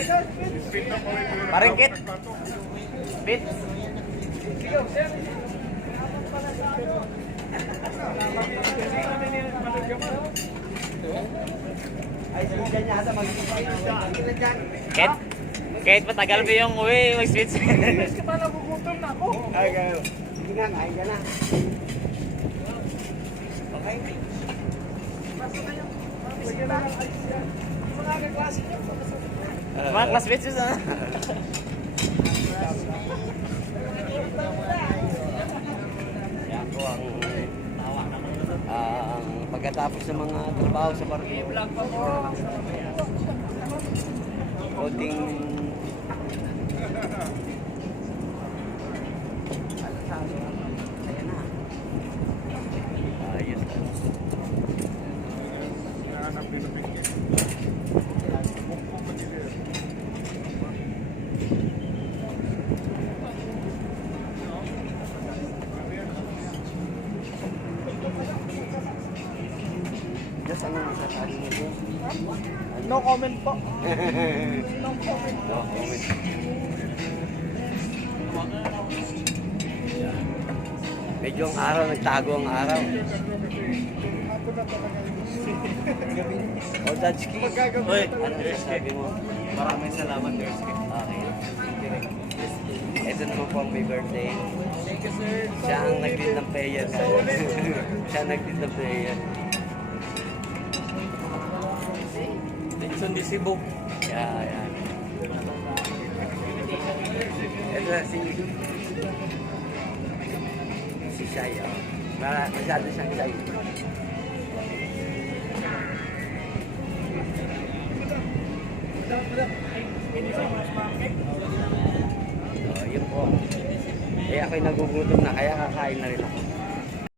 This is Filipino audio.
Kit. Parang Kit. Bit. Kit. Kahit matagal pa yung uwi, mag-switch. Kasi pala gugutom na ako. Sige nga, kain ka na. Okay. Basta na yung bisita. Yung mga kaklase niyo. Mga classmates yun, ha? Yan po ang pagkatapos ng mga trabaho sa barko. Konting ayan na. Ayos. Just ano masasabi mo doon? No comment po. No comment. Medyo ang araw, nagtago ang araw. Oh, Dutchki. Uy, Andres, sabi mo. Maraming salamat, Dutchki. Okay. Ito naman po ang may birthday. Thank you, sir. Siya ang nag-lead ng prayer. Siya ang nag-lead ng prayer. Benson de Cebu. Yan. Ito na si Shai. Masyado siyang Shai. So, yun po. Eh, ako'y nagugutom na, kaya kakain na rin ako.